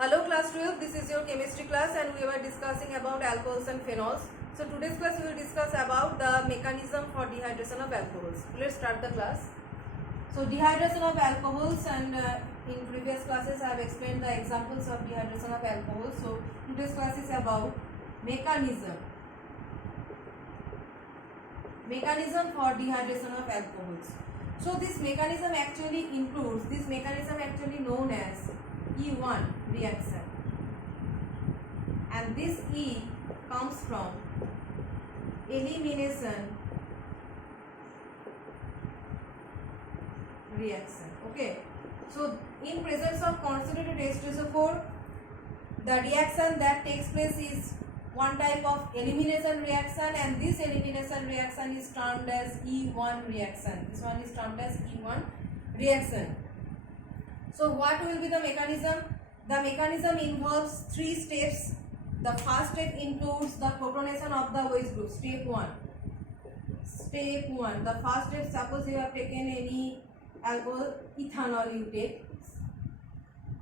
Hello class 12, this is your chemistry class and we were discussing about alcohols and phenols. So today's class we will discuss about the mechanism for dehydration of alcohols. Let's start the class. So dehydration of alcohols, and in previous classes I have explained the examples of dehydration of alcohols. So today's class is about mechanism for dehydration of alcohols. So this mechanism actually known as E1 reaction, and this E comes from elimination reaction. Okay, so in presence of concentrated H2SO4, the reaction that takes place is one type of elimination reaction, and this elimination reaction is termed as E1 reaction. This one is termed as E1 reaction. So what will be the mechanism? The mechanism involves three steps. The first step includes the protonation of the OH group. Step 1. The first step, suppose you have taken any alcohol, ethanol you take.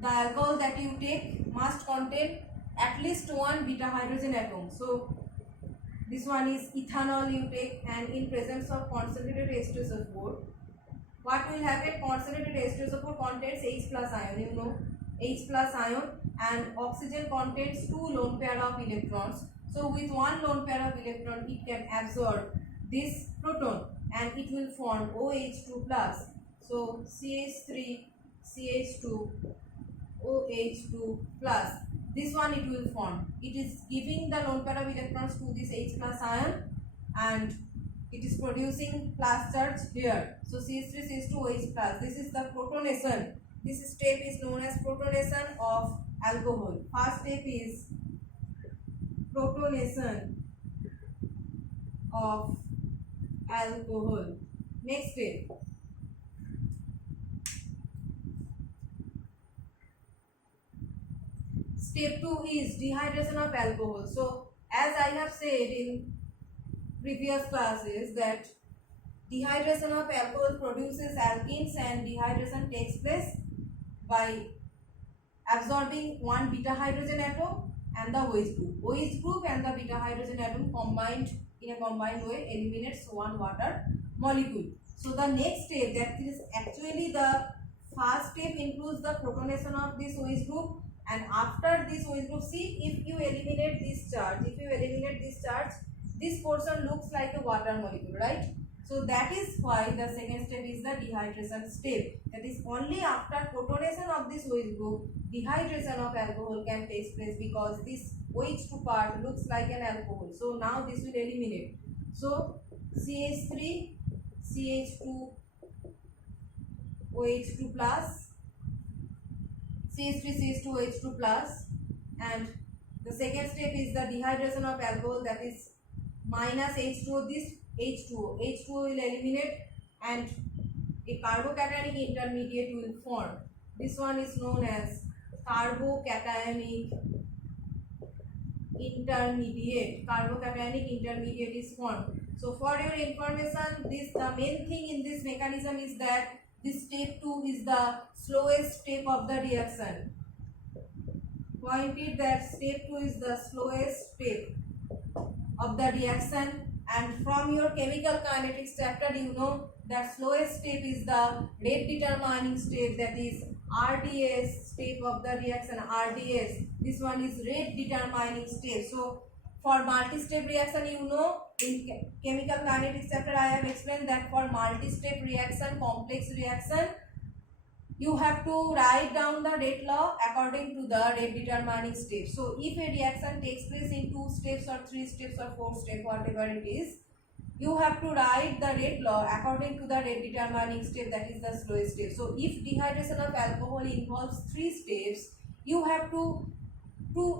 The alcohol that you take must contain at least one beta hydrogen atom. So this one is ethanol you take, and in presence of concentrated H2SO4, what will happen? Concentrated H2SO4 contains H plus ion, you know, H plus ion, and oxygen contains two lone pair of electrons. So with one lone pair of electron, it can absorb this proton and it will form OH2 plus. So CH3 CH2 OH2 plus. This one it will form. It is giving the lone pair of electrons to this H plus ion, and it is producing plus charge here. So CH3 CH2 OH plus. This is the protonation. This step is known as protonation of alcohol. First step is protonation of alcohol. Next step, step 2 is dehydration of alcohol. So as I have said in previous classes that dehydration of alcohol produces alkenes, and dehydration takes place by absorbing one beta hydrogen atom and the OH group. OH group and the beta hydrogen atom combined in a combined way eliminates one water molecule. So the next step, that is actually the first step, includes the protonation of this OH group, and after this OH group, see, if you eliminate this charge, this portion looks like a water molecule, right? So that is why the second step is the dehydration step. That is only after protonation of this OH group, dehydration of alcohol can take place, because this OH2 part looks like an alcohol. So now this will eliminate. So CH3 CH2 OH2 plus, CH3 CH2 OH2 plus, and the second step is the dehydration of alcohol, that is minus H2O. This H2O will eliminate and a carbocationic intermediate will form. This one is known as carbocationic intermediate. Carbocationic intermediate is formed. So for your information, the main thing in this mechanism is that this step 2 is the slowest step of the reaction. Point it that step 2 is the slowest step of the reaction, and from your chemical kinetics chapter you know that slowest step is the rate determining step, that is RDS step of the reaction. RDS, this one is rate determining step. So for multi-step reaction, you know, in chemical kinetics chapter I have explained that for multi-step reaction, complex reaction, you have to write down the rate law according to the rate determining step. So if a reaction takes place in 2 steps or 3 steps or 4 steps, whatever it is, you have to write the rate law according to the rate determining step, that is the slowest step. So if dehydration of alcohol involves 3 steps, you have to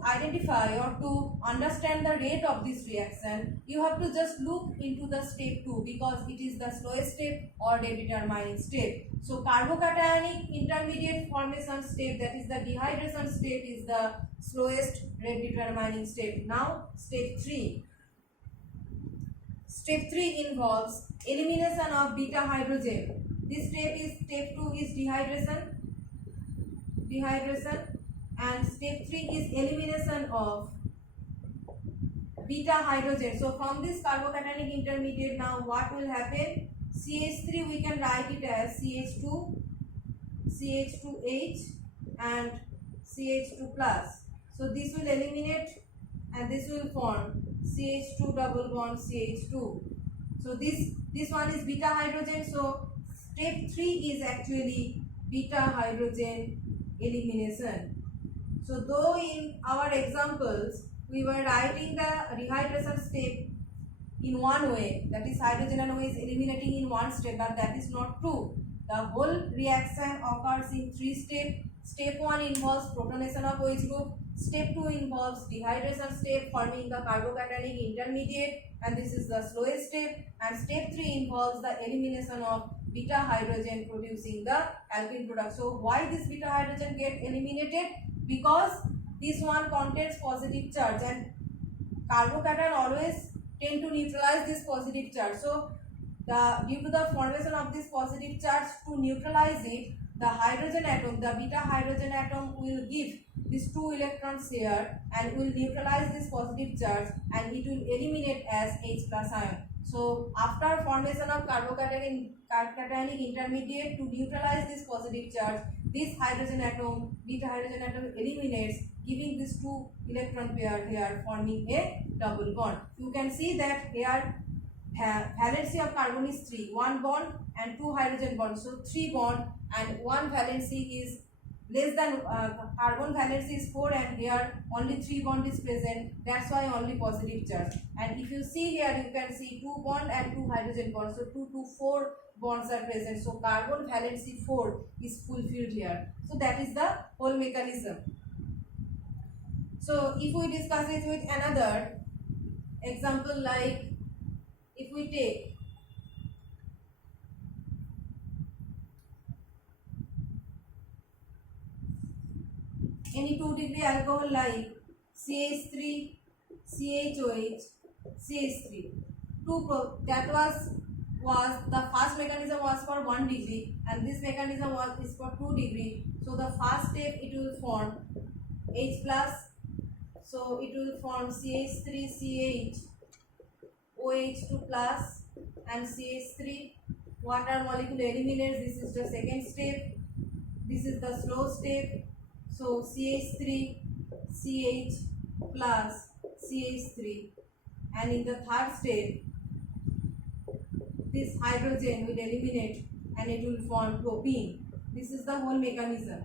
identify or to understand the rate of this reaction, you have to just look into the step 2, because it is the slowest step or rate determining step. So carbocationic intermediate formation step, that is the dehydration step, is the slowest rate determining step. Now step 3. Step 3 involves elimination of beta hydrogen. This step 2 is dehydration, and step 3 is elimination of beta hydrogen. So from this carbocationic intermediate, now what will happen? CH3 we can write it as CH2, CH2H and CH2 plus. So this will eliminate and this will form CH2 double bond CH2. So this one is beta hydrogen. So step 3 is actually beta hydrogen elimination. So though in our examples we were writing the rehydration step in one way, that is hydrogen atom is eliminating in one step, but that is not true. The whole reaction occurs in 3 steps. Step 1 involves protonation of OH group. Step 2 involves dehydration step forming the carbocationic intermediate, and this is the slowest step. And step 3 involves the elimination of beta hydrogen producing the alkene product. So why this beta hydrogen get eliminated? Because this one contains positive charge and carbocation always tend to neutralize this positive charge. So due to the formation of this positive charge, to neutralize it, the hydrogen atom, the beta hydrogen atom will give these 2 electrons here and will neutralize this positive charge and it will eliminate as H plus ion. So after formation of carbocationic intermediate, to neutralize this positive charge, this hydrogen atom, beta hydrogen atom eliminates, giving this 2 electron pair here forming a double bond. You can see that here valency of carbon is 3, 1 bond and 2 hydrogen bonds. So 3 bond and 1 valency is less than carbon valency is 4 and here only 3 bond is present. That's why only positive charge. And if you see here, you can see 2 bond and 2 hydrogen bonds. So 2 to 4 bonds are present. So carbon valency 4 is fulfilled here. So that is the whole mechanism. So if we discuss it with another example, like if we take any 2 degree alcohol like CH3, CHOH, CH3. That was the first mechanism was for 1 degree and this mechanism is for 2 degree. So the first step it will form H plus. So it will form CH3CH OH2 plus and CH3 water molecule eliminates. This is the second step. This is the slow step. So CH3 CH plus CH3 and in the third step this hydrogen will eliminate and it will form propene. This is the whole mechanism.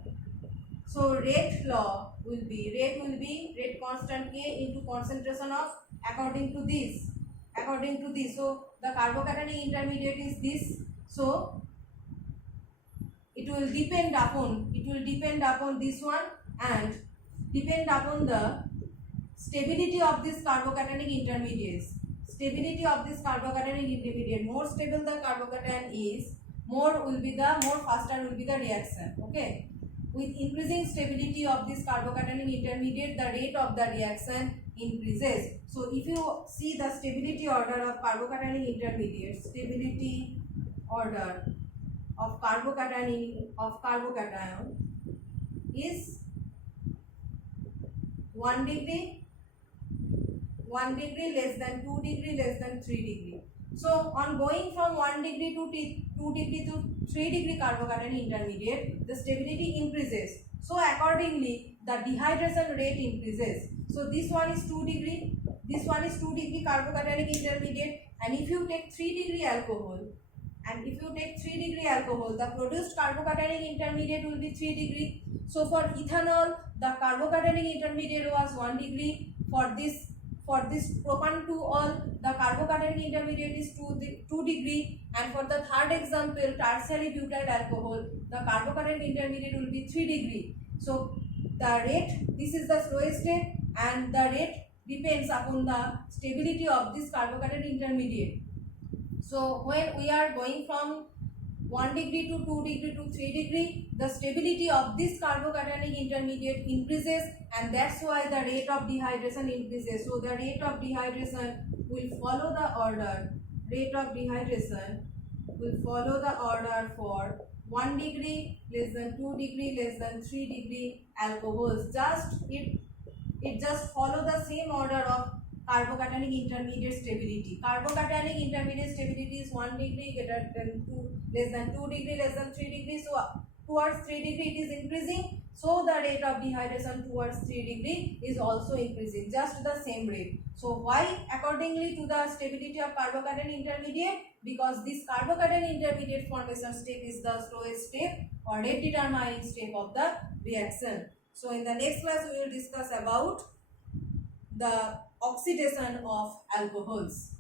So rate law will be rate constant K into concentration of according to this. So the carbocationic intermediate is this. So it will depend upon this one and depend upon the stability of this carbocationic intermediates. More stable the carbocation is, more faster will be the reaction. Okay. With increasing stability of this carbocationic intermediate, the rate of the reaction increases. So if you see the stability order of carbocationic intermediate, stability order of carbocation is 1 degree, less than 2 degree, less than 3 degree. So on going from 1 degree to 2 degree to 3 degree carbocationic intermediate, the stability increases. So accordingly, the dehydration rate increases. So this one is 2 degree, this one is 2 degree carbocationic intermediate, and if you take 3 degree alcohol, the produced carbocationic intermediate will be 3 degree. So for ethanol, the carbocationic intermediate was 1 degree. For this propan 2-ol, the carbocationic intermediate is 2 degree, and for the third example, tertiary butyl alcohol, the carbocationic intermediate will be 3 degree. So the rate, this is the slowest step, and the rate depends upon the stability of this carbocationic intermediate. So when we are going from 1 degree to 2 degree to 3 degree, the stability of this carbocationic intermediate increases, and that's why the rate of dehydration increases. So the rate of dehydration will follow the order. For 1 degree, less than 2 degree, less than 3 degree alcohols. It just follow the same order of carbocationic intermediate stability. Carbocationic intermediate stability is 1 degree, greater than 2, less than 2 degree, less than 3 degree. So towards 3 degree it is increasing. So the rate of dehydration towards 3 degree is also increasing, just the same rate. So why accordingly to the stability of carbocation intermediate? Because this carbocation intermediate formation step is the slowest step or rate determining step of the reaction. So in the next class we will discuss about the oxidation of alcohols.